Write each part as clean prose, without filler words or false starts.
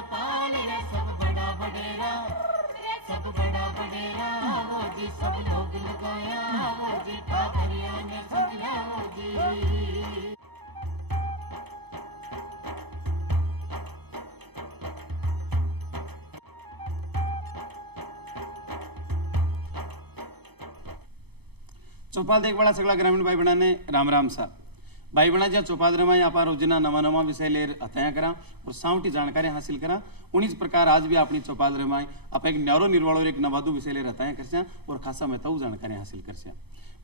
पाल रे सब बड़ा बडेरा, सब बड़ा बडेरा वो जी सब लोग लगाया वो जी ठाकरिया ने सदिया वो जी। चौपाल देखवाड़ा सगळा ग्रामीण भाई बहना राम राम सा भाई बहना ज्या चौपाल रमा आप रोजना नवा नवा विषय ले हत्या करा और सावटी जानकारी हासिल करा उन्हीं प्रकार आज भी अपनी चौपाल रमाए आप एक न्यारो निर्वाड़ो एक नवादू विषय ले हत्या कर और खासा महत्व जानकारी हासिल कर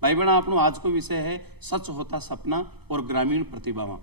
भाई बहना आपनो आज को विषय है सच होता सपना और ग्रामीण प्रतिभा।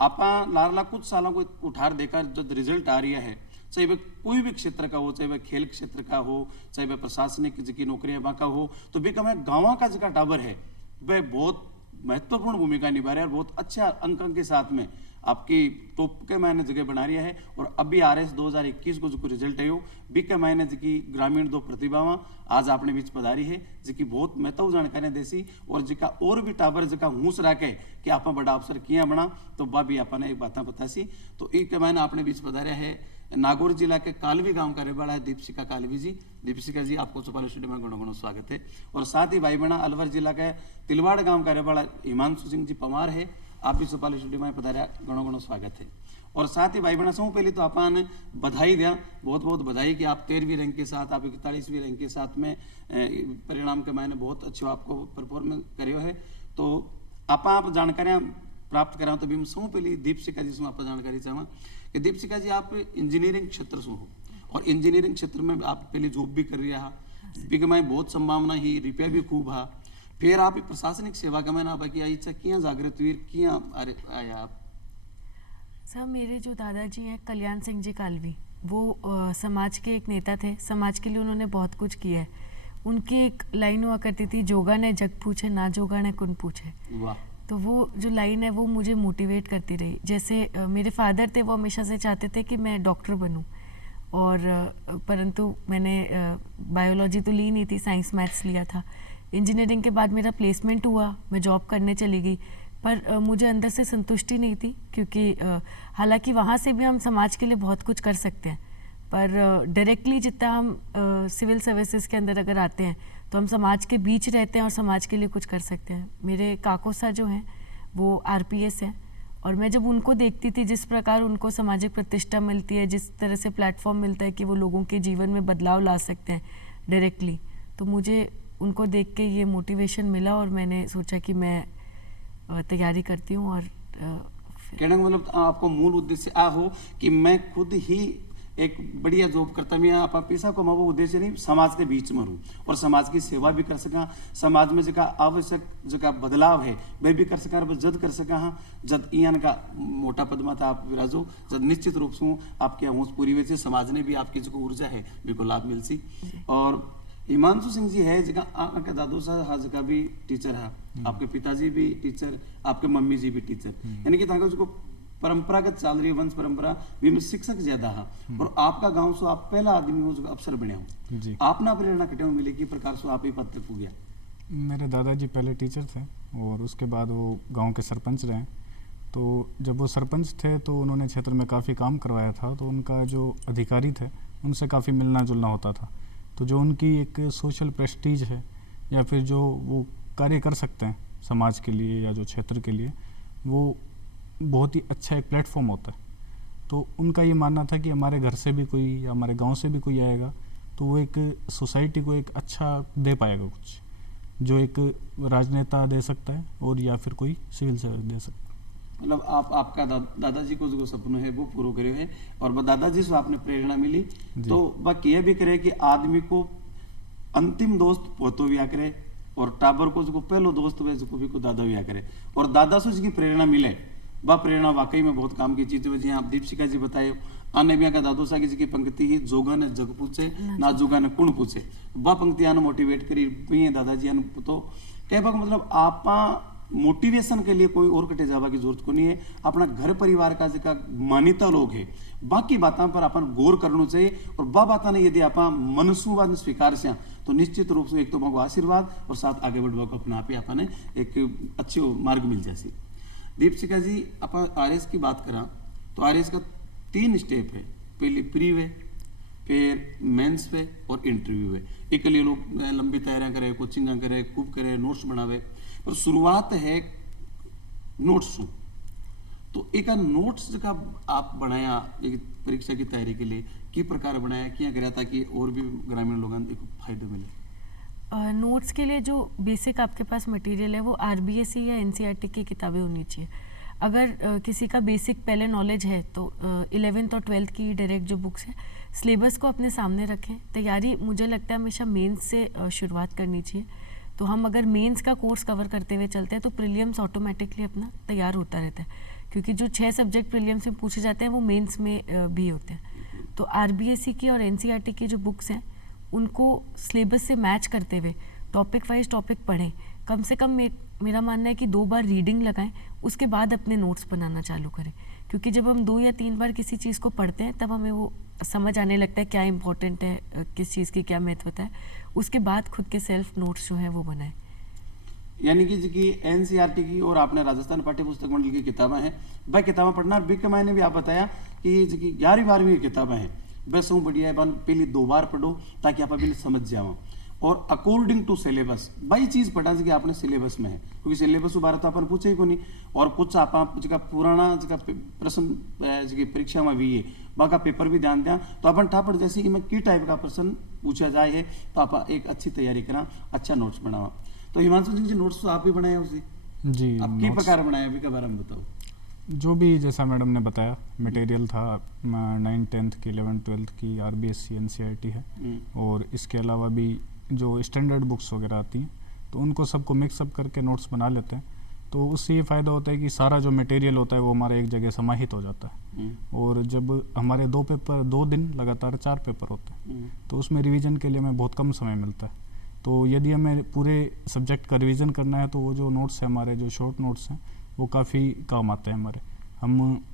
आप लारला कुछ सालों को उठार देकर जब रिजल्ट आ रही है चाहे वह कोई भी क्षेत्र का हो, चाहे वह खेल क्षेत्र का हो, चाहे वह प्रशासनिक की नौकरी का हो, तो भी कम गाँव का जो टावर है वह बहुत महत्वपूर्ण भूमिका निभा रहा है और बहुत अच्छा अंक के साथ में आपकी टॉप के महीने जगह बना रही है। और अभी RS 2021 को जो रिजल्ट है बी के महीने जी ग्रामीण दो प्रतिभावां आज अपने बीच पधारी है जिसकी बहुत महत्व जानकारी देसी और जिका और भी टावर जिका हूस रखे कि आप बड़ा अफसर किया बना तो वह भी आपने एक बात बतासी। तो एक महीना अपने बीच पधारे है नागौर जिला के कालवी गांव का रहने वाला है दीपशिका कालवी जी। दीपशिका जी आपको चौपाल स्टूडियो में गुणो गुणो स्वागत है। और साथ ही भाई बहना अलवर जिला के तिलवाड़ गांव का रहने वाला हिमांशु सिंह जी पवार है, आप भी चौपाल स्टूडियो में पधारा गुणो गुणो स्वागत है। और साथ ही भाई बहना सबसे पहले तो अपन बधाई दिया, बहुत बहुत बधाई कि आप 13वीं रैंक के साथ आप 41वीं रैंक के साथ में परिणाम के मायने बहुत अच्छे आपको परफॉर्मेंस करियो है। तो आप जानकारियाँ प्राप्त करा तो भी सबसे पहले दीपशिका जी से आप जानकारी चाहवा कि दीपशिका जी आप इंजीनियरिंग क्षेत्र से हो और इंजीनियरिंग क्षेत्र में आप पहले जॉब भी कर रहा है, बहुत संभावना ही रुपया भी खूब है, फिर आप प्रशासनिक सेवा का मैंने बाकी इच्छा किया जागृत हुई किया अरे आया आप सर। मेरे जो दादाजी हैं कल्याण सिंह जी कालवी वो समाज के एक नेता थे, समाज के लिए उन्होंने बहुत कुछ किया है। उनकी एक लाइन हुआ करती थी, जोगा ने जग पूछे ना जोगा ने कुन पूछे। वाह। तो वो जो लाइन है वो मुझे मोटिवेट करती रही। जैसे मेरे फादर थे वो हमेशा से चाहते थे कि मैं डॉक्टर बनूं और परंतु मैंने बायोलॉजी तो ली नहीं थी, साइंस मैथ्स लिया था। इंजीनियरिंग के बाद मेरा प्लेसमेंट हुआ, मैं जॉब करने चली गई, पर मुझे अंदर से संतुष्टि नहीं थी क्योंकि हालांकि वहाँ से भी हम समाज के लिए बहुत कुछ कर सकते हैं, पर डायरेक्टली जितना हम सिविल सर्विसेज के अंदर अगर आते हैं तो हम समाज के बीच रहते हैं और समाज के लिए कुछ कर सकते हैं। मेरे काको सा जो हैं वो RPS हैं और मैं जब उनको देखती थी जिस प्रकार उनको सामाजिक प्रतिष्ठा मिलती है, जिस तरह से प्लेटफॉर्म मिलता है कि वो लोगों के जीवन में बदलाव ला सकते हैं डायरेक्टली, तो मुझे उनको देख के ये मोटिवेशन मिला और मैंने सोचा कि मैं तैयारी करती हूँ। और कहने का मतलब आपको मूल उद्देश्य आ हो कि मैं खुद ही एक बढ़िया जॉब करता मैं आप पैसा कमाओ उद्देश्य नहीं, समाज के बीच में रहूं और समाज की सेवा भी कर सका, समाज में जगह आवश्यक जगह बदलाव है वह भी कर सका, जद कर सका। हाँ जद ईन का मोटा पद में था आप विराजो जद निश्चित रूप से आपके होश पूरी वजह समाज ने भी आपकी जो ऊर्जा है बिल्कुल लाभ मिल सी। और हिमांशु सिंह जी है जगह आपका दादू साहब हाँ जगह भी टीचर है, आपके पिताजी भी टीचर, आपके मम्मी जी भी टीचर, यानी कि उसको परंपरागत चल रही है वंश परंपरा भी में शिक्षक ज्यादा है और आपका गांव से आप पहला आदमी हो जो अफसर बने हो, आपना प्रेरणा कटे मिले कि प्रकार से आप ही पद तक गया। मेरे दादाजी पहले टीचर थे और उसके बाद वो गांव के सरपंच रहे। तो जब वो सरपंच थे तो उन्होंने क्षेत्र में काफ़ी काम करवाया था, तो उनका जो अधिकारी थे उनसे काफ़ी मिलना जुलना होता था। तो जो उनकी एक सोशल प्रेस्टीज है या फिर जो वो कार्य कर सकते हैं समाज के लिए या जो क्षेत्र के लिए, वो बहुत ही अच्छा एक प्लेटफॉर्म होता है। तो उनका ये मानना था कि हमारे घर से भी कोई या हमारे गांव से भी कोई आएगा तो वो एक सोसाइटी को एक अच्छा दे पाएगा, कुछ जो एक राजनेता दे सकता है और या फिर कोई सिविल सर्विस दे सकता है। मतलब आप आपका दादाजी को जो सपना है वो पूरा करे है और दादाजी से आपने प्रेरणा मिली तो बाकी यह भी करे कि आदमी को अंतिम दोस्त पोतो भी करे और टाबर को जो पहलो दोस्त हुए जो भी को दादा भी करे और दादा से जिसकी प्रेरणा मिले वह प्रेरणा वाकई में बहुत काम की चीज है। जी आप दीपशिका जी बताए आने बिया का दादो सा की पंक्ति ही जोगा ने जग पूछे ना जोगा ने कुण पूछे, वह पंक्ति आने मोटिवेट करी दादाजी आने तो कह मतलब आप मोटिवेशन के लिए कोई और कटे जावा की जरूरत को नहीं है। अपना घर परिवार का जिका मान्यता लोग है बाकी बातों पर अपन गौर करना चाहिए और वह बात ने यदि आप मनसूबा स्वीकार से तो निश्चित रूप से एक तो भगवान आशीर्वाद और साथ आगे बढ़वा को अपना आप ही अपने एक अच्छे मार्ग मिल जाए। दीपशिका जी आप RS की बात करा तो RS का 3 स्टेप है, पहले प्री वे, फिर मेंस वे और इंटरव्यू वे। एक लिए लोग लंबी तैयारियां करे, कोचिंग करे, खूब करे, नोट्स बनावे, पर शुरुआत है नोट्स से। तो एक नोट्स का आप बनाया एक परीक्षा की तैयारी के लिए कि प्रकार बनाया क्या करा ताकि और भी ग्रामीण लोगों को फायदा मिले? नोट्स के लिए जो बेसिक आपके पास मटेरियल है वो आरबीएसई या एनसीईआरटी की किताबें होनी चाहिए। अगर किसी का बेसिक पहले नॉलेज है तो 11th और 12th की डायरेक्ट जो बुक्स है, सिलेबस को अपने सामने रखें। तैयारी मुझे लगता है हमेशा मेंस से शुरुआत करनी चाहिए। तो हम अगर मेंस का कोर्स कवर करते हुए चलते हैं तो प्रीलिम्स ऑटोमेटिकली अपना तैयार होता रहता है, क्योंकि जो 6 सब्जेक्ट प्रीलिम्स में पूछे जाते हैं वो मेंस में भी होते हैं। तो आरबीएसई की और एनसीईआरटी की जो बुक्स हैं उनको सिलेबस से मैच करते हुए टॉपिक वाइज टॉपिक पढ़ें। कम से कम मेरा मानना है कि 2 बार रीडिंग लगाएं, उसके बाद अपने नोट्स बनाना चालू करें, क्योंकि जब हम 2 या 3 बार किसी चीज़ को पढ़ते हैं तब हमें वो समझ आने लगता है क्या इंपॉर्टेंट है, किस चीज़ की क्या महत्वता है। उसके बाद खुद के सेल्फ नोट्स जो हैं वो बनाएं। यानी कि एनसीईआरटी की और आपने राजस्थान पाठ्य पुस्तक मंडल की किताबें हैं, वह किताबें पढ़ना। बी के मैंने भी आप बताया कि 11वीं किताबें हैं, बस वो बढ़िया है, पहले 2 बार पढ़ो ताकि आप अभी समझ जाओ। और अकॉर्डिंग टू सिलेबस वही चीज़ पढ़ा कि आपने सिलेबस में है, क्योंकि सिलेबस बारे तो अपन पूछे ही को नहीं। और कुछ आप पुराना प्रश्न परीक्षा में भी है वहाँ का पेपर भी ध्यान दें, तो अपन ठापड़ जैसे कि मैं की टाइप का प्रश्न पूछा जाए है तो आप एक अच्छी तैयारी करा, अच्छा नोट्स बनावा। तो हिमांशु जी नोट्स तो आप ही बनाए उसी जी, आप किस प्रकार बनाए अभी के बारे में बताओ। जो भी जैसा मैडम ने बताया मटेरियल था 9th 10th की 11th 12th की आरबीएसई एनसीईआरटी है, और इसके अलावा भी जो स्टैंडर्ड बुक्स वगैरह आती हैं तो उनको सबको मिक्सअप करके नोट्स बना लेते हैं। तो उससे ये फ़ायदा होता है कि सारा जो मटेरियल होता है वो हमारे एक जगह समाहित हो जाता है। और जब हमारे 2 दिन लगातार 4 पेपर होते हैं तो उसमें रिवीजन के लिए हमें बहुत कम समय मिलता है। तो यदि हमें पूरे सब्जेक्ट का रिवीजन करना है तो वो जो नोट्स हैं हमारे, जो शॉर्ट नोट्स हैं, वो काफ़ी काम आते हैं हमारे। हम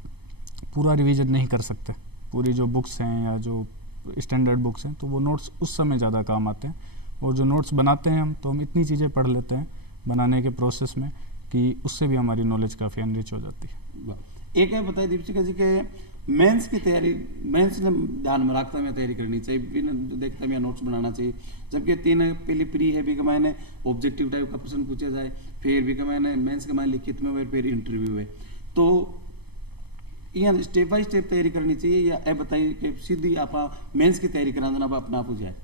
पूरा रिवीजन नहीं कर सकते, पूरी जो बुक्स हैं या जो स्टैंडर्ड बुक्स हैं, तो वो नोट्स उस समय ज़्यादा काम आते हैं। और जो नोट्स बनाते हैं हम, तो हम इतनी चीज़ें पढ़ लेते हैं बनाने के प्रोसेस में कि उससे भी हमारी नॉलेज काफ़ी एनरिच हो जाती है। एक है बताइए दीपिका जी के मेंस की तैयारी, मेंस ने ध्यान में रखता में तैयारी करनी चाहिए, देखता में नोट्स बनाना चाहिए। जबकि 3 पहले प्री है, भी मैंने ऑब्जेक्टिव टाइप का प्रश्न पूछा जाए, फिर भी मैंने मेंस के मैंने लिखित में, फिर इंटरव्यू है। तो यहाँ स्टेप बाय स्टेप तैयारी करनी चाहिए या ए बताइए कि सीधी आप मेंस की तैयारी करा देना अपना आप हो जाए?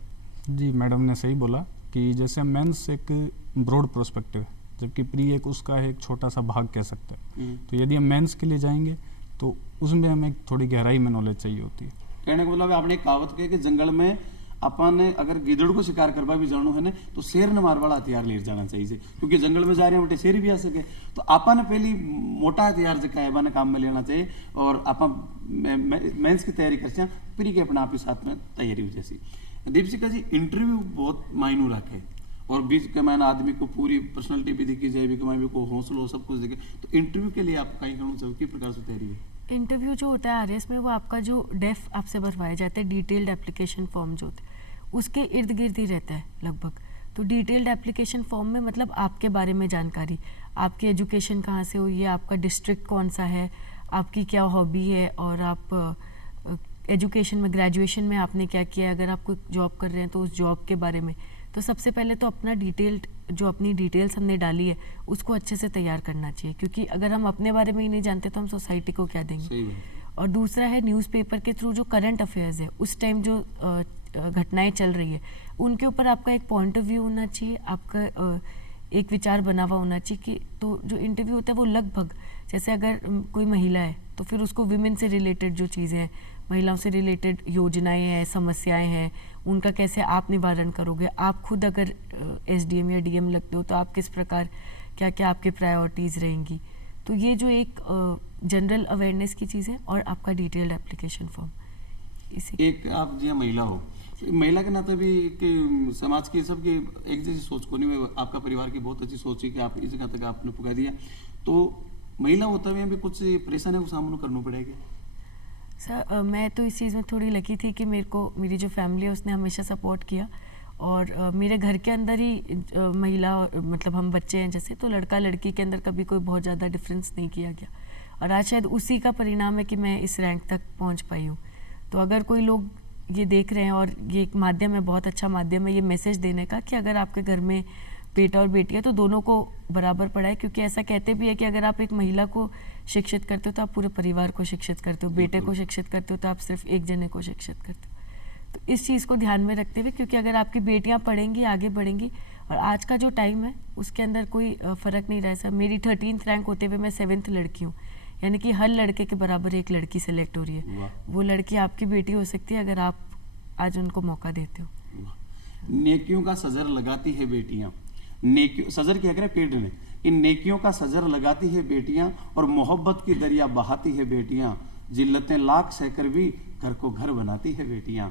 जी, मैडम ने सही बोला कि जैसे मेंस एक ब्रॉड प्रोस्पेक्टिव है, जबकि प्री एक उसका एक छोटा सा भाग कह सकते हैं। तो यदि हम मेंस के लिए जाएंगे तो उसमें हमें थोड़ी गहराई में नॉलेज चाहिए होती है। कहने का मतलब आपने एक कहावत कही कि जंगल में अपन अगर गिदड़ को शिकार करवा भी जानो है ना तो शेर न मार वाला हथियार ले जाना चाहिए, क्योंकि जंगल में जा रहे हैं बेटे शेर भी आ सके। तो अपन पहली मोटा हथियार जो है अपन काम में लेना चाहिए और अपन मेंस की तैयारी कर प्री के अपना आप ही साथ में तैयारी हो जैसी। दीपिका जी इंटरव्यू बहुत मायनू रखे और बीच के मैंने आदमी को पूरी पर्सनैलिटी भी दिखी जाए, भी को हौसला सब कुछ दिखे, तो इंटरव्यू के लिए आप कहीं करना चाहिए किस प्रकार से तैयारी है? इंटरव्यू जो होता है आरएस में, वो आपका जो डेफ आपसे भरवाया जाता है, डिटेल्ड एप्लीकेशन फॉर्म जो होता है उसके इर्द गिर्द ही रहता है लगभग। तो डिटेल्ड एप्लीकेशन फॉर्म में मतलब आपके बारे में जानकारी, आपकी एजुकेशन कहाँ से हुई है, आपका डिस्ट्रिक्ट कौन सा है, आपकी क्या हॉबी है, और आप एजुकेशन में ग्रेजुएशन में आपने क्या किया है, अगर आप कोई जॉब कर रहे हैं तो उस जॉब के बारे में। तो सबसे पहले तो अपना डिटेल्ड जो अपनी डिटेल्स हमने डाली है उसको अच्छे से तैयार करना चाहिए, क्योंकि अगर हम अपने बारे में ही नहीं जानते तो हम सोसाइटी को क्या देंगे। और दूसरा है न्यूज़पेपर के थ्रू जो करंट अफेयर्स है, उस टाइम जो घटनाएं चल रही है उनके ऊपर आपका एक पॉइंट ऑफ व्यू होना चाहिए, आपका एक विचार बना हुआ होना चाहिए कि तो जो इंटरव्यू होता है वो लगभग, जैसे अगर कोई महिला है तो फिर उसको विमेन से रिलेटेड जो चीज़ें हैं, महिलाओं से रिलेटेड योजनाएं हैं, समस्याएं हैं, उनका कैसे आप निवारण करोगे। आप खुद अगर एसडीएम या डीएम लगते हो तो आप किस प्रकार, क्या क्या आपके प्रायोरिटीज़ रहेंगी। तो ये जो एक जनरल अवेयरनेस की चीज़ है और आपका डिटेल्ड एप्लीकेशन फॉर्म। इसी एक आप जी महिला हो, महिला के नाते भी कि समाज की सबकी एक जैसी सोच को नहीं, आपका परिवार की बहुत अच्छी सोच है कि आप इस जगह तक आपने पुकार दिया, तो महिला होते हुए भी कुछ परेशानियों का सामना करना पड़ेगा? सर मैं तो इस चीज़ में थोड़ी लकी थी कि मेरे को मेरी जो फैमिली है उसने हमेशा सपोर्ट किया, और मेरे घर के अंदर ही महिला मतलब हम बच्चे हैं जैसे, तो लड़का लड़की के अंदर कभी कोई बहुत ज़्यादा डिफरेंस नहीं किया गया, और आज शायद उसी का परिणाम है कि मैं इस रैंक तक पहुंच पाई हूँ। तो अगर कोई लोग ये देख रहे हैं और ये एक माध्यम है, बहुत अच्छा माध्यम है ये मैसेज देने का कि अगर आपके घर में बेटा और बेटी है तो दोनों को बराबर पढ़ाए, क्योंकि ऐसा कहते भी है कि अगर आप एक महिला को शिक्षित करते हो तो आप पूरे परिवार को शिक्षित करते हो, बेटे को शिक्षित करते हो तो आप सिर्फ एक जने को शिक्षित करते हो। तो इस चीज़ को ध्यान में रखते हुए, क्योंकि अगर आपकी बेटियां पढ़ेंगी आगे बढ़ेंगी, और आज का जो टाइम है उसके अंदर कोई फ़र्क नहीं रह सकता। मेरी 13th रैंक होते हुए मैं 7th लड़की हूँ, यानी कि हर लड़के के बराबर एक लड़की सेलेक्ट हो रही है। वाह। वो लड़की आपकी बेटी हो सकती है अगर आप आज उनको मौका देते हो। नेकियों का सजर लगाती है बेटियां, नेकियों सजर क्या करे पेड़ ने, इन नेकियों का सजर लगाती है बेटियां और मोहब्बत की दरिया बहाती है बेटियां, जिल्लतें लाख सहकर भी घर को घर बनाती है बेटियां।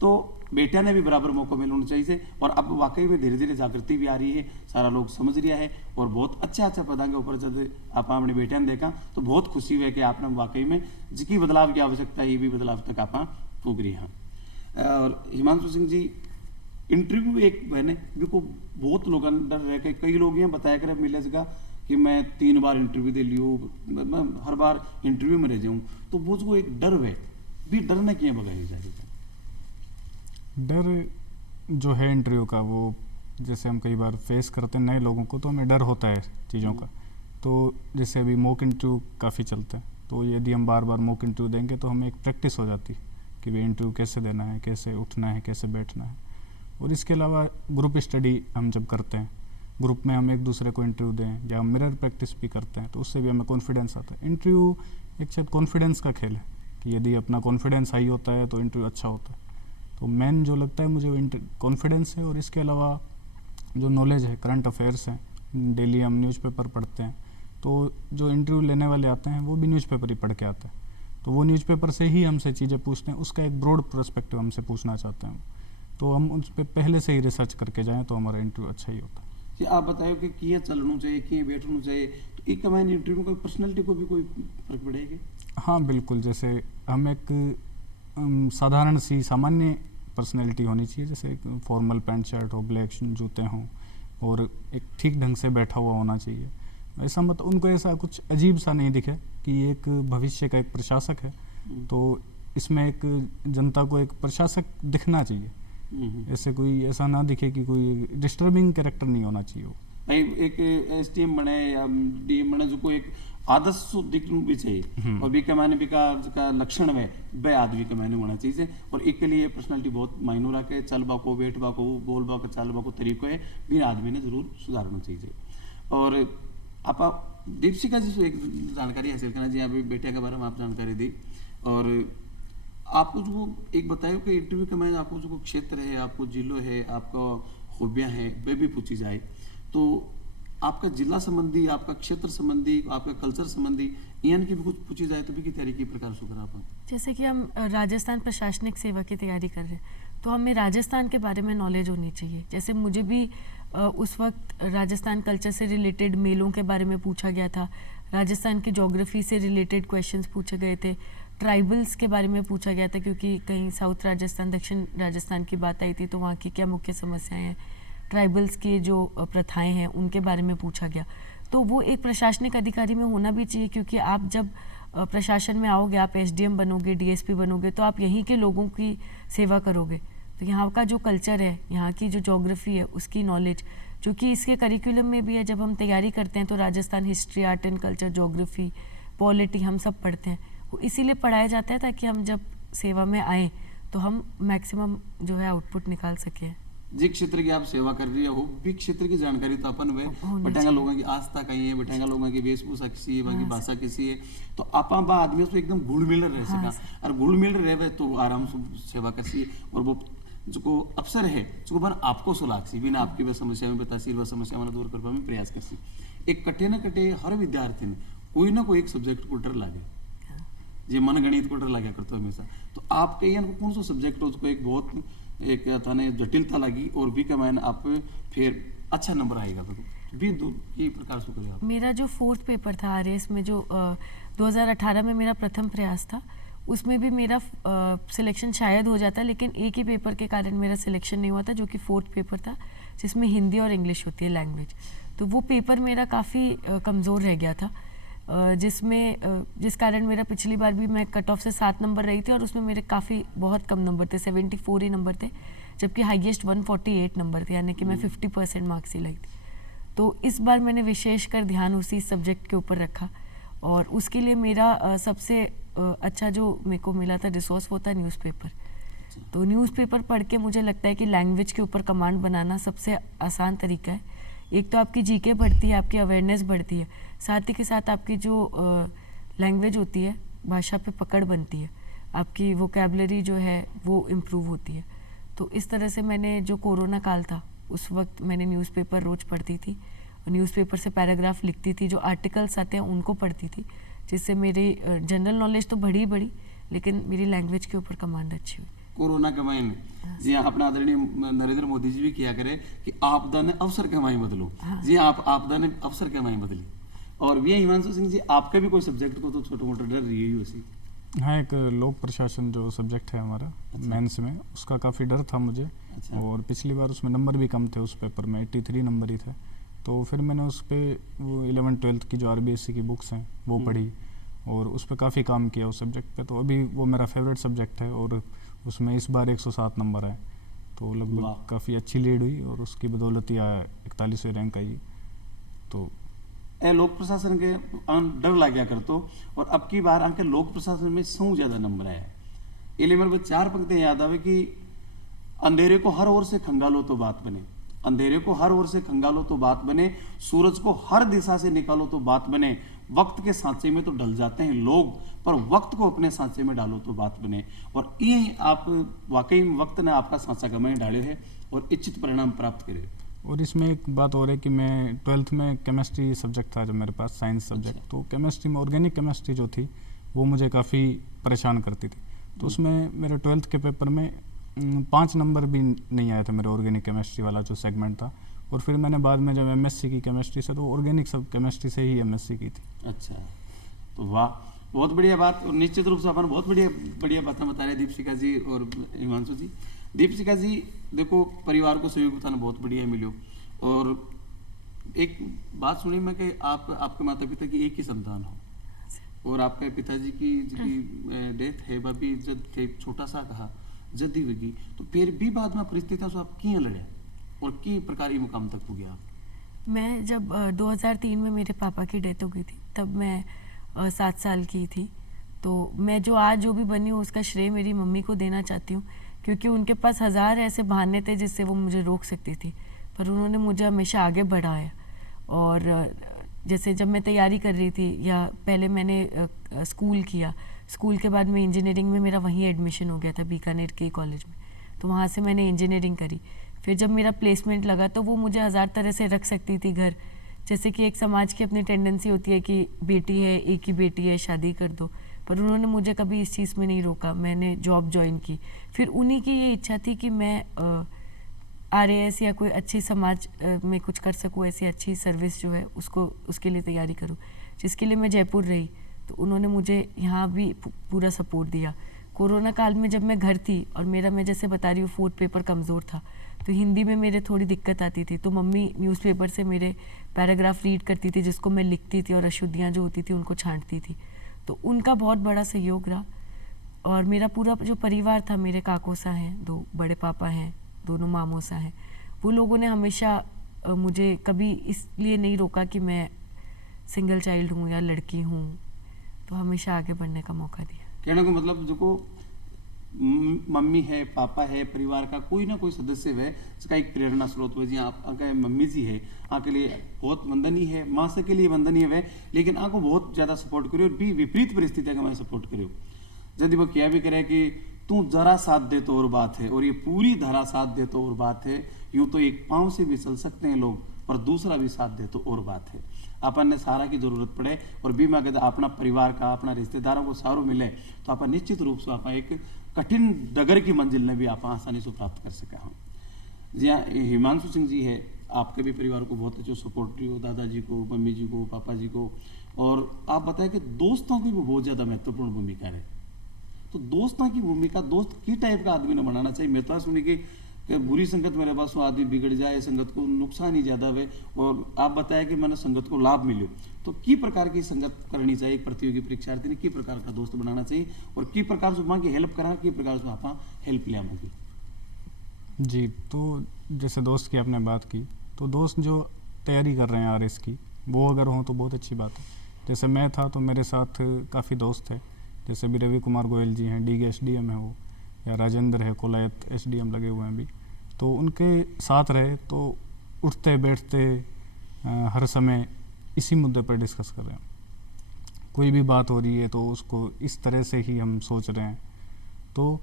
तो बेटियां ने भी बराबर मौका मिलना चाहिए, और अब वाकई में धीरे धीरे जागृति भी आ रही है, सारा लोग समझ रहा है, और बहुत अच्छा पदा के ऊपर जब आप अपनी बेटियां ने देखा तो बहुत खुशी हुई कि आपने वाकई में जिकी बदलाव की आवश्यकता है ये भी बदलाव तक आप पुग रही हैं। और हिमांशु सिंह जी, इंटरव्यू एक मैंने भी को बहुत लोग डर रह के, कई लोग ये बताया कर मिले का कि मैं 3 बार इंटरव्यू दे लियो, मैं हर बार इंटरव्यू में रह जाऊँ, तो वो जो एक डर है भी डरना क्यों भगाई जाए? डर जो है इंटरव्यू का, वो जैसे हम कई बार फेस करते हैं नए लोगों को तो हमें डर होता है चीज़ों का। तो जैसे अभी मॉक इंटरव्यू काफ़ी चलता है, तो यदि हम बार बार मॉक इंटरव्यू देंगे तो हमें एक प्रैक्टिस हो जाती है कि वे इंटरव्यू कैसे देना है, कैसे उठना है, कैसे बैठना है। और इसके अलावा ग्रुप स्टडी हम जब करते हैं, ग्रुप में हम एक दूसरे को इंटरव्यू दें या हम मिरर प्रैक्टिस भी करते हैं, तो उससे भी हमें कॉन्फिडेंस आता है। इंटरव्यू एक शायद कॉन्फिडेंस का खेल है कि यदि अपना कॉन्फिडेंस हाई होता है तो इंटरव्यू अच्छा होता है। तो मेन जो लगता है मुझे वो कॉन्फिडेंस है, और इसके अलावा जो नॉलेज है, करंट अफेयर्स हैं, डेली हम न्यूज़पेपर पढ़ते हैं, तो जो इंटरव्यू लेने वाले आते हैं वो भी न्यूज़पेपर ही पढ़ के आते हैं, तो वो न्यूज़पेपर से ही हमसे चीज़ें पूछते हैं, उसका एक ब्रॉड पर्सपेक्टिव हमसे पूछना चाहते हैं, तो हम उस पर पहले से ही रिसर्च करके जाएँ तो हमारा इंटरव्यू अच्छा ही होता है। जी, आप बताओ कि किए चलना चाहिए, किए बैठना चाहिए, तो एक मैंने इंटरव्यू में पर्सनैलिटी को भी कोई फर्क पड़ेगा? हाँ बिल्कुल, जैसे हम एक साधारण सी सामान्य पर्सनैलिटी होनी चाहिए, जैसे फॉर्मल पैंट शर्ट हो, ब्लैक जूते हों, और एक ठीक ढंग से बैठा हुआ होना चाहिए। ऐसा मत उनको ऐसा कुछ अजीब सा नहीं दिखे कि एक भविष्य का एक प्रशासक है, तो इसमें एक जनता को एक प्रशासक दिखना चाहिए, ऐसे कोई ऐसा ना दिखे कि कोई डिस्टर्बिंग कैरेक्टर नहीं होना चाहिए। वो भाई एक एसटीएम बने या डीएम बने जो को एक आदर्श दिखना भी चाहिए, और भी के मायने भी का लक्षण में बे आदमी के मायने होना चाहिए, और एक के लिए पर्सनालिटी बहुत मायने रखे, चलबा को, बैठबा को, बोलबा को, चलबा को तरीको है भी आदमी ने जरूर सुधारना चाहिए। और आप दीपशिका जी से एक जानकारी हासिल करना चाहिए, अभी बेटे के बारे में आप जानकारी दी, और आपको जो एक बताया कि इंटरव्यू के में आपको जो क्षेत्र है, आपको जिलो है, आपका खूबियाँ हैं, वे भी पूछी जाए, तो आपका जिला संबंधी, आपका क्षेत्र संबंधी, आपका कल्चर संबंधी इन की भी कुछ पूछी जाए तो भी की तैयारी की प्रकार से करा आप? जैसे कि हम राजस्थान प्रशासनिक सेवा की तैयारी कर रहे हैं, तो हमें राजस्थान के बारे में नॉलेज होनी चाहिए। जैसे मुझे भी उस वक्त राजस्थान कल्चर से रिलेटेड मेलों के बारे में पूछा गया था, राजस्थान की ज्योग्राफी से रिलेटेड क्वेश्चंस पूछे गए थे, ट्राइबल्स के बारे में पूछा गया था, क्योंकि कहीं साउथ राजस्थान, दक्षिण राजस्थान की बात आई थी, तो वहाँ की क्या मुख्य समस्याएं हैं, ट्राइबल्स की जो प्रथाएं हैं उनके बारे में पूछा गया। तो वो एक प्रशासनिक अधिकारी में होना भी चाहिए, क्योंकि आप जब प्रशासन में आओगे, आप एसडीएम बनोगे, डीएसपी बनोगे, तो आप यहीं के लोगों की सेवा करोगे। तो यहाँ का जो कल्चर है, यहाँ की जो ज्योग्राफी है, उसकी नॉलेज, जो कि इसके करिकुलम में भी है, जब हम तैयारी करते हैं तो Rajasthan history, art and culture, geography, polity हम सब पढ़ते हैं, वो इसीलिए पढ़ाया जाता है ताकि हम जब सेवा में आएँ तो हम मैक्सिमम जो है आउटपुट निकाल सकें। जिस क्षेत्र की आप सेवा कर रही हो भी क्षेत्र की जानकारी तो अपन वे बटेंगा लोगों की आस्था कहीं है, बटेंगा लोगों की वेशभूषा किसी है, वहाँ की भाषा किसी है, तो आप आदमी से एकदम घुल मिल रह सका, और घुल मिल रहे तो आराम से सेवा कर सी, और वो जो अवसर है जो बन आपको सुलाग सी बिना आपकी वह समस्या में बता सी, वह समस्या में दूर करने में प्रयास कर सी। एक कटे न कटे हर विद्यार्थी ने कोई ना कोई एक सब्जेक्ट को डर लागे, जे मन गणित को डर लगा करते हमेशा, तो आपके यहाँ कौन सा सब्जेक्ट हो उसको एक बहुत एक थाने जटिलता लगी और भी कमायन आप फिर अच्छा नंबर आएगा तो भी ये प्रकार से करिए आप? मेरा जो 4th पेपर था आरएएस में, जो 2018 में मेरा प्रथम प्रयास था, उसमें भी मेरा सिलेक्शन शायद हो जाता, लेकिन एक ही पेपर के कारण मेरा सिलेक्शन नहीं हुआ था, जो कि 4th पेपर था, जिसमें हिंदी और इंग्लिश होती है लैंग्वेज। तो वो पेपर मेरा काफ़ी कमज़ोर रह गया था, जिस कारण मेरा पिछली बार भी मैं कट ऑफ से 7 नंबर रही थी और उसमें मेरे काफ़ी बहुत कम नंबर थे, 74 ही नंबर थे, जबकि हाईएस्ट 148 नंबर थे, यानी कि मैं 50% मार्क्स ही लाई थी। तो इस बार मैंने विशेषकर ध्यान उसी सब्जेक्ट के ऊपर रखा और उसके लिए मेरा सबसे अच्छा जो मेरे को मिला था रिसोर्स वो था न्यूज़पेपर। तो न्यूज़पेपर पढ़ के मुझे लगता है कि लैंग्वेज के ऊपर कमांड बनाना सबसे आसान तरीका है। एक तो आपकी जीके बढ़ती है, आपकी अवेयरनेस बढ़ती है, साथ ही के साथ आपकी जो लैंग्वेज होती है, भाषा पे पकड़ बनती है, आपकी वोकैबलरी जो है वो इम्प्रूव होती है। तो इस तरह से मैंने जो कोरोना काल था उस वक्त मैंने न्यूज़पेपर रोज़ पढ़ती थी और न्यूज़पेपर से पैराग्राफ लिखती थी, जो आर्टिकल्स आते हैं उनको पढ़ती थी, जिससे मेरी जनरल नॉलेज तो बढ़ी लेकिन मेरी लैंग्वेज के ऊपर कमांड अच्छी हुई। कोरोना के महीने जी हाँ, अपना आदरणीय नरेंद्र मोदी जी भी किया करे कि आपदा ने अवसर के माई बदलो। जी आप आपदा ने अवसर के माई बदली। और भी हिमांशु सिंह जी, आपका भी कोई सब्जेक्ट को तो छोटे मोटे डर रही है उसी? हाँ, एक लोक प्रशासन जो सब्जेक्ट है हमारा मेंस में, उसका काफ़ी डर था मुझे। और पिछली बार उसमें नंबर भी कम थे, उस पेपर में 83 नंबर ही थे। तो फिर मैंने उस पर वो 11th-12th की जो RBSC की बुक्स हैं वो पढ़ी और उस पर काफ़ी काम किया उस सब्जेक्ट पे। तो अभी वो मेरा फेवरेट सब्जेक्ट है और उसमें इस बार 107 नंबर आए, तो लगभग काफ़ी अच्छी लीड हुई और उसकी बदौलत ही 41वें रैंक आई। तो लोक प्रशासन के डर लग गया कर तो, और अब की बार अंक लोक प्रशासन में सौ ज्यादा नंबर आया। इसलिए मेरे को 4 पंक्तियां याद आवे कि अंधेरे को हर ओर से खंगालो तो बात बने, अंधेरे को हर ओर से खंगालो तो बात बने, सूरज को हर दिशा से निकालो तो बात बने, वक्त के सांचे में तो ढल जाते हैं लोग, पर वक्त को अपने सांचे में डालो तो बात बने। और ये आप वाकई में वक्त ने आपका सांचा गमाए डाले है और इच्छित परिणाम प्राप्त करे। और इसमें एक बात और है कि मैं 12th में केमिस्ट्री सब्जेक्ट था जो मेरे पास, साइंस सब्जेक्ट। तो केमिस्ट्री में ऑर्गेनिक केमिस्ट्री जो थी वो मुझे काफ़ी परेशान करती थी। तो उसमें मेरे 12th के पेपर में 5 नंबर भी नहीं आए थे मेरे ऑर्गेनिक केमिस्ट्री वाला जो सेगमेंट था। और फिर मैंने बाद में जब MSc की केमिस्ट्री से, तो ऑर्गेनिक सब केमिस्ट्री से ही MSc की थी। अच्छा, तो वाह, बहुत बढ़िया बात। और निश्चित रूप से अपन बहुत बढ़िया बातें बता रहे दीपशिखा जी और हिमांशु जी। दीपशिखा जी देखो, परिवार को सहयोग बताना बहुत बढ़िया मिलो। और एक बात सुनी मैं कि आपके माता पिता की एक ही संतान हो और आपके पिताजी की डेथ है भाभी जब थे छोटा सा कहा जल्दी होगी, तो फिर भी बाद में परिस्थितियों से आप क्यों लड़े और की प्रकार ये मुकाम तक हो गया? मैं जब 2003 में मेरे पापा की डेथ हो गई थी, तब मैं 7 साल की थी। तो मैं जो भी बनी हूँ उसका श्रेय मेरी मम्मी को देना चाहती हूँ, क्योंकि उनके पास 1000 ऐसे बहाने थे जिससे वो मुझे रोक सकती थी, पर उन्होंने मुझे हमेशा आगे बढ़ाया। और जैसे जब मैं तैयारी कर रही थी, या पहले मैंने स्कूल किया, स्कूल के बाद में इंजीनियरिंग में मेरा वहीं एडमिशन हो गया था बीकानेर के कॉलेज में, तो वहाँ से मैंने इंजीनियरिंग करी। फिर जब मेरा प्लेसमेंट लगा तो वो मुझे 1000 तरह से रख सकती थी घर, जैसे कि एक समाज की अपनी टेंडेंसी होती है कि बेटी है, एक ही बेटी है, शादी कर दो, पर उन्होंने मुझे कभी इस चीज़ में नहीं रोका। मैंने जॉब ज्वाइन की, फिर उन्हीं की ये इच्छा थी कि मैं RAS या कोई अच्छे समाज में कुछ कर सकूँ, ऐसी अच्छी सर्विस जो है उसके लिए तैयारी करूँ, जिसके लिए मैं जयपुर रही। तो उन्होंने मुझे यहाँ भी पूरा सपोर्ट दिया। कोरोना काल में जब मैं घर थी और मैं जैसे बता रही हूँ 4th पेपर कमज़ोर था, तो हिंदी में मेरे थोड़ी दिक्कत आती थी, तो मम्मी न्यूज़पेपर से मेरे पैराग्राफ रीड करती थी, जिसको मैं लिखती थी और अशुद्धियाँ जो होती थी उनको छांटती थी। तो उनका बहुत बड़ा सहयोग रहा। और मेरा पूरा जो परिवार था, मेरे काकोसा हैं, 2 बड़े पापा हैं, दोनों मामोसा हैं, वो लोगों ने हमेशा मुझे कभी इसलिए नहीं रोका कि मैं सिंगल चाइल्ड हूँ या लड़की हूँ, तो हमेशा आगे बढ़ने का मौका दिया। कहने को मतलब जो को मम्मी है, पापा है, परिवार का कोई ना कोई सदस्य है जिसका एक प्रेरणा स्रोत हो। जी आपका मम्मी जी है, आपके लिए बहुत वंदनीय है, माँ से के लिए वंदनीय है, लेकिन आपको बहुत ज़्यादा सपोर्ट करियो और भी विपरीत परिस्थितियों का मैं सपोर्ट करियो। यदि वो क्या भी करे कि तू जरा साथ दे तो और बात है, और ये पूरी धरा साथ दे तो और बात है, यूँ तो एक पाँव से भी चल सकते हैं लोग, पर दूसरा भी साथ दे तो और बात है। अपन ने सारा की जरूरत पड़े और बीमा के अपना परिवार का, अपना रिश्तेदारों को सारो मिले, तो अपन निश्चित रूप से आप एक कठिन डगर की मंजिल ने भी आप आसानी से प्राप्त कर सका हूँ। जी हाँ, हिमांशु सिंह जी है, आपके भी परिवार को बहुत अच्छे सपोर्ट हो, दादाजी को, मम्मी जी को, पापा जी को, और आप बताएं कि दोस्तों की भी बहुत ज़्यादा महत्वपूर्ण भूमिका है। तो दोस्तों की भूमिका, दोस्त की टाइप का आदमी ने बनाना चाहिए। मैं तो सुनी कि कि बुरी संगत मेरे पास हो आदमी बिगड़ जाए, संगत को नुकसान ही ज़्यादा हुए। और आप बताया कि मैंने संगत को लाभ मिले, तो की प्रकार की संगत करनी चाहिए एक प्रतियोगी परीक्षार्थी ने, की प्रकार का दोस्त बनाना चाहिए और की प्रकार से वहाँ की हेल्प करा, की प्रकार से आप हेल्प लिया मुझे। जी, तो जैसे दोस्त की आपने बात की, तो दोस्त जो तैयारी कर रहे हैं आरएस की, वो अगर हों तो बहुत अच्छी बात है। जैसे मैं था तो मेरे साथ काफ़ी दोस्त थे, जैसे भी रवि कुमार गोयल जी हैं, डी के SDM है वो, या राजेंद्र है कोलायत SDM लगे हुए हैं भी, तो उनके साथ रहे तो उठते बैठते हर समय इसी मुद्दे पर डिस्कस कर रहे हैं। कोई भी बात हो रही है तो उसको इस तरह से ही हम सोच रहे हैं। तो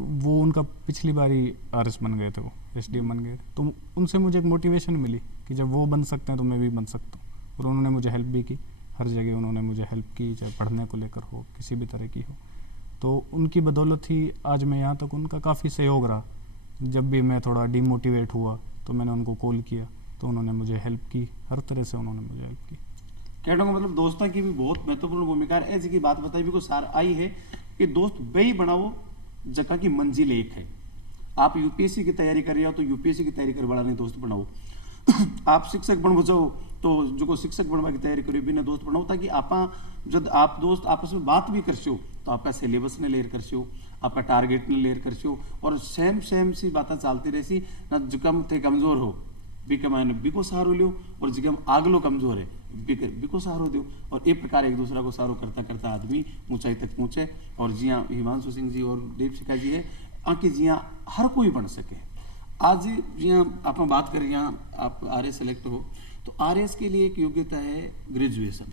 वो उनका पिछली बारी आरएस बन गए थे, वो SDM बन गए थे, तो उनसे मुझे एक मोटिवेशन मिली कि जब वो बन सकते हैं तो मैं भी बन सकता हूँ। और उन्होंने मुझे हेल्प भी की, हर जगह उन्होंने मुझे हेल्प की, चाहे पढ़ने को लेकर हो, किसी भी तरह की हो। तो उनकी बदौलत ही आज मैं यहाँ तक, उनका काफ़ी सहयोग रहा। जब भी मैं थोड़ा डिमोटिवेट हुआ तो मैंने उनको कॉल किया, तो उन्होंने मुझे हेल्प की, हर तरह से उन्होंने मुझे हेल्प की। कहने का मतलब दोस्तों की भी बहुत महत्वपूर्ण भूमिका है। ऐसी की बात बताई भी को सार आई है कि दोस्त वही बनाओ जगह की मंजिल एक है। आप यूपीएससी की तैयारी कर रहे हो तो यूपीएससी की तैयारी करने वाला नहीं दोस्त बनाओ। आप शिक्षक बन जाओ तो जो को शिक्षक बनवा की तैयारी करो बिना दोस्त बनाओ, ताकि जब आप दोस्त आपस में बात भी कर सो तो आपका सिलेबस ने लेयर कर सो, आपका टारगेट ने लेयर कर सो, और सेम सी बातें चलती रहसी ना। जिकम थे कमजोर हो बिके मैंने बिको सहारो लियो, और जिकम आगलो कमजोर है बिको सहारो दो, और एक प्रकार एक दूसरा को सहारो करता करता आदमी ऊंचाई तक पहुंचे। और जिया हिमांशु सिंह जी और दीपशिखा जी है आके जिया हर कोई बन सके। आज जिया आप बात करें, यहाँ आप आरएस सेलेक्ट हो तो आरएस के लिए एक योग्यता है ग्रेजुएशन।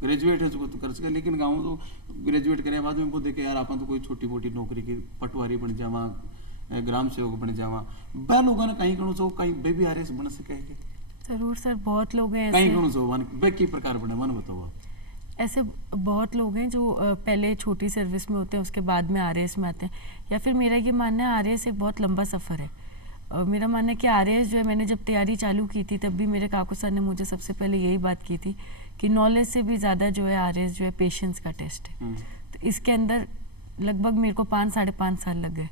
ग्रेजुएट है जो तो कर सके, लेकिन गाँव तो ग्रेजुएट करे बाद में को देखे यार अपन तो कोई छोटी मोटी नौकरी की पटवारी बन जावा, ग्राम सेवक बन जावा, वह लोगों ने कहीं कणु चाहो कहीं वे भी आरएस बन सके। जरूर सर, बहुत लोग हैं कहीं ऐसे, कणु चाहो वे की प्रकार बने मन बताओ आप। ऐसे बहुत लोग हैं जो पहले छोटी सर्विस में होते हैं, उसके बाद में आरएएस में आते हैं। या फिर मेरा ये मानना है आरएएस एक बहुत लंबा सफ़र है। मेरा मानना है कि आरएएस जो है, मैंने जब तैयारी चालू की थी तब भी मेरे काकू सर ने मुझे सबसे पहले यही बात की थी कि नॉलेज से भी ज़्यादा जो है आरएएस जो है पेशेंस का टेस्ट है। तो इसके अंदर लगभग मेरे को 5-5.5 साल लग गए।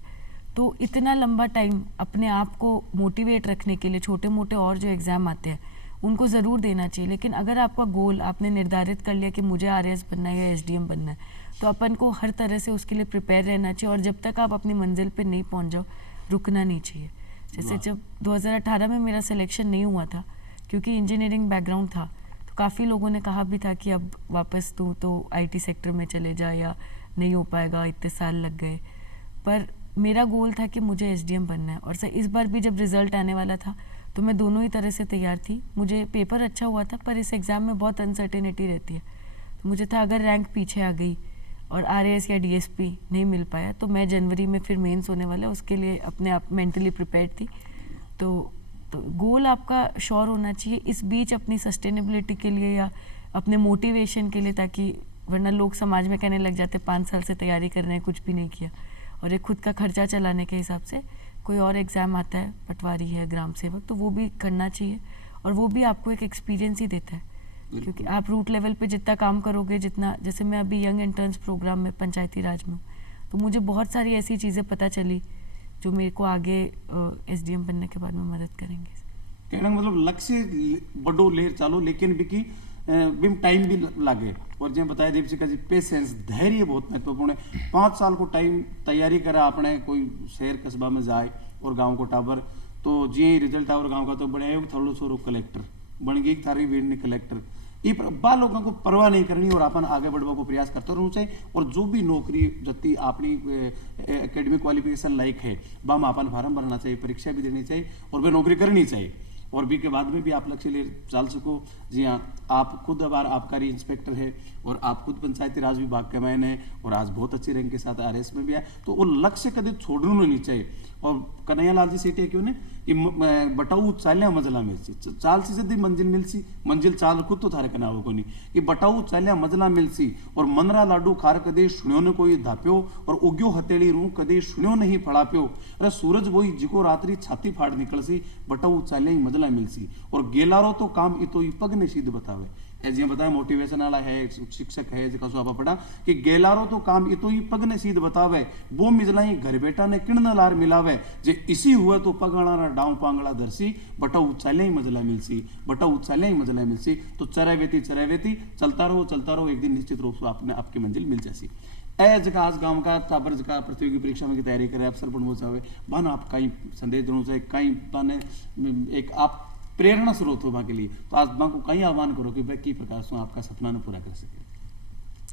तो इतना लंबा टाइम अपने आप को मोटिवेट रखने के लिए छोटे मोटे और जो एग्ज़ाम आते हैं उनको ज़रूर देना चाहिए। लेकिन अगर आपका गोल आपने निर्धारित कर लिया कि मुझे आरएएस बनना है या एसडीएम बनना है, तो अपन को हर तरह से उसके लिए प्रिपेयर रहना चाहिए। और जब तक आप अपनी मंजिल पे नहीं पहुंच जाओ, रुकना नहीं चाहिए। जैसे जब 2018 में मेरा सिलेक्शन नहीं हुआ था, क्योंकि इंजीनियरिंग बैकग्राउंड था, तो काफ़ी लोगों ने कहा भी था कि अब वापस तू तो IT सेक्टर में चले जा या नहीं हो पाएगा, इतने साल लग गए। पर मेरा गोल था कि मुझे एसडीएम बनना है। और सर इस बार भी जब रिज़ल्ट आने वाला था तो मैं दोनों ही तरह से तैयार थी। मुझे पेपर अच्छा हुआ था, पर इस एग्ज़ाम में बहुत अनसर्टेनिटी रहती है। तो मुझे था अगर रैंक पीछे आ गई और आरएएस या डीएसपी नहीं मिल पाया तो मैं जनवरी में फिर मेंस होने वाला, उसके लिए अपने आप मेंटली प्रिपेयर्ड थी। तो गोल आपका श्योर होना चाहिए इस बीच अपनी सस्टेनेबिलिटी के लिए या अपने मोटिवेशन के लिए, ताकि वरना लोग समाज में कहने लग जाते 5 साल से तैयारी कर रहे हैं, कुछ भी नहीं किया। और एक खुद का खर्चा चलाने के हिसाब से कोई और एग्ज़ाम आता है, पटवारी है, ग्राम सेवक, तो वो भी करना चाहिए। और वो भी आपको एक एक्सपीरियंस ही देता है, क्योंकि आप रूट लेवल पे जितना काम करोगे, जितना, जैसे मैं अभी यंग इंटर्न्स प्रोग्राम में पंचायती राज में हूँ, तो मुझे बहुत सारी ऐसी चीज़ें पता चली जो मेरे को आगे एसडीएम बनने के बाद में मदद करेंगे। कहना मतलब लक्ष्य बड़ो लेर चालो, लेकिन भी बिम टाइम भी लगे। और जो बताया दीपशिखा जी, पेशेंस, धैर्य बहुत महत्वपूर्ण है। 5 साल को टाइम तैयारी करा आपने, कोई शहर कस्बा में जाए और गांव को टाबर, तो जी रिजल्ट आया और गांव का तो बढ़िया थोड़ा सो कलेक्टर बन गई, थारी वीर ने कलेक्टर। ये बा लोगों को परवाह नहीं करनी और अपन आगे बढ़वा को प्रयास करते रहना चाहिए। और जो भी नौकरी जति अपनी एकेडमिक क्वालिफिकेशन लाइक है, बाम अपन फार्म भरना चाहिए, परीक्षा भी देनी चाहिए और वह नौकरी करनी चाहिए। और भी के बाद में भी आप लक्ष्य ले चल सको। जी हाँ, आप खुद अबार आबकारी इंस्पेक्टर है और आप खुद पंचायती राज विभाग के मैन है और आज बहुत अच्छी रैंक के साथ आरएस में भी है, तो वो लक्ष्य कभी छोड़ना नहीं चाहिए। और कन्हैयालाल जी सेठी क्यों ने कि बटाऊ चाल्या मजला मिलसी, चाल सी जदी मंजिल मिलसी, मंजिल चाल खुद तो थारे कनावो को नहीं कि बटाऊ चाल्या मजला मिलसी। और मनरा लाडू खार कदे सुण्यो ने कोई धाप्यो और उग्यो हथेली रू कदे सुण्यो नहीं फड़ाप्यो। अरे सूरज वही जिको रात्रि छाती फाड़ निकलसी, बटाऊ चाल्या मजला मिलसी। और गेलारो तो काम इतो पग ने सीध बतावे। जियां बताया मोटिवेशन वाला है, शिक्षक है जो कसो आपा पढ़ा कि गेलारो तो काम इतो ही पग ने सीध बतावे, वो मिजलाई घर बेटा ने किण लार मिलावे, जे इसी हुआ तो पगड़ा डाउ पांगड़ा दर्शी, बटा उचाले ही मजला मिलसी, बटा उचाले ही मजला मिलसी, तो चरे वेती चलता रहो, एक दिन निश्चित रूप से आपने आपकी मंजिल मिल जासी। आज गांव का टाबर का प्रतियोगी परीक्षा में की तैयारी करे, अफसर बनना चाहे, बन आप कहीं संदेश देना चाहे, कहीं बने एक आप प्रेरणा स्रोत हो वहाँ के लिए, तो आज को कहीं आह्वान करो कि भाई किस प्रकार से आपका सपना न पूरा कर सके।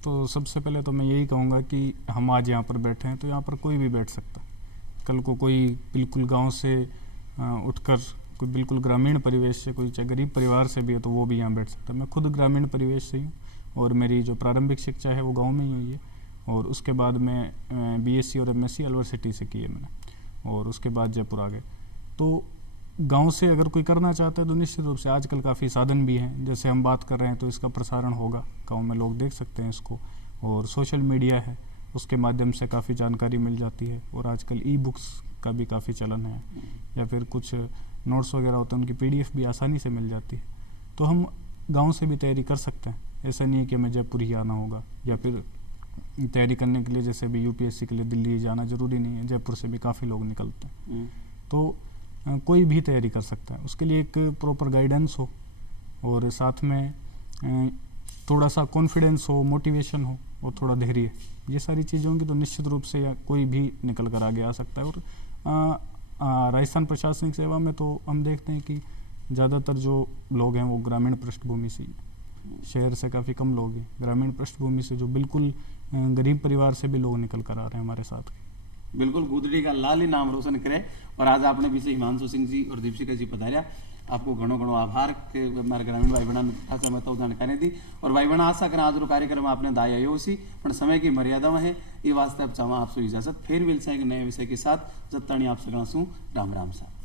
तो सबसे पहले तो मैं यही कहूँगा कि हम आज यहाँ पर बैठे हैं तो यहाँ पर कोई भी बैठ सकता, कल को कोई बिल्कुल गांव से उठकर कोई बिल्कुल ग्रामीण परिवेश से, कोई चाहे गरीब परिवार से भी है तो वो भी यहाँ बैठ सकता है। मैं खुद ग्रामीण परिवेश से ही हूँ और मेरी जो प्रारंभिक शिक्षा है वो गाँव में ही हुई है, और उसके बाद मैं BSc और MSc अलवर सिटी से की है मैंने, और उसके बाद जयपुर आ गए। तो गांव से अगर कोई करना चाहता है तो निश्चित रूप से आजकल काफ़ी साधन भी हैं, जैसे हम बात कर रहे हैं तो इसका प्रसारण होगा, गांव में लोग देख सकते हैं इसको, और सोशल मीडिया है उसके माध्यम से काफ़ी जानकारी मिल जाती है, और आजकल ई-बुक्स का भी काफ़ी चलन है, या फिर कुछ नोट्स वगैरह होते हैं उनकी PDF भी आसानी से मिल जाती है। तो हम गाँव से भी तैयारी कर सकते हैं, ऐसा नहीं है कि हमें जयपुर ही आना होगा, या फिर तैयारी करने के लिए जैसे भी UPSC के लिए दिल्ली जाना ज़रूरी नहीं है, जयपुर से भी काफ़ी लोग निकलते हैं। तो कोई भी तैयारी कर सकता है, उसके लिए एक प्रॉपर गाइडेंस हो और साथ में थोड़ा सा कॉन्फिडेंस हो, मोटिवेशन हो और थोड़ा धैर्य, ये सारी चीज़ें होंगी तो निश्चित रूप से कोई भी निकल कर आगे आ सकता है। और राजस्थान प्रशासनिक सेवा में तो हम देखते हैं कि ज़्यादातर जो लोग हैं वो ग्रामीण पृष्ठभूमि से, शहर से काफ़ी कम लोग हैं, ग्रामीण पृष्ठभूमि से जो बिल्कुल गरीब परिवार से भी लोग निकल कर आ रहे हैं हमारे साथ। बिल्कुल गुदड़ी का लाल ही नाम रोशन करे, और आज आपने भी से हिमांशु सिंह जी और दीपशिका जी पधारिया, आपको घणो घणो आभार के हमारे ग्रामीण भाई बहन खासा मतलब जानकारी दी, और भाई बहन आशा करें आज कार्यक्रम आपने दाई आयो सी, पर समय की मर्यादा में है ये वास्ते अब चाहवा आपसे इजाजत, फिर मिलते हैं एक नए विषय के साथ, जब तक आप सगड़ा सू राम राम साहब।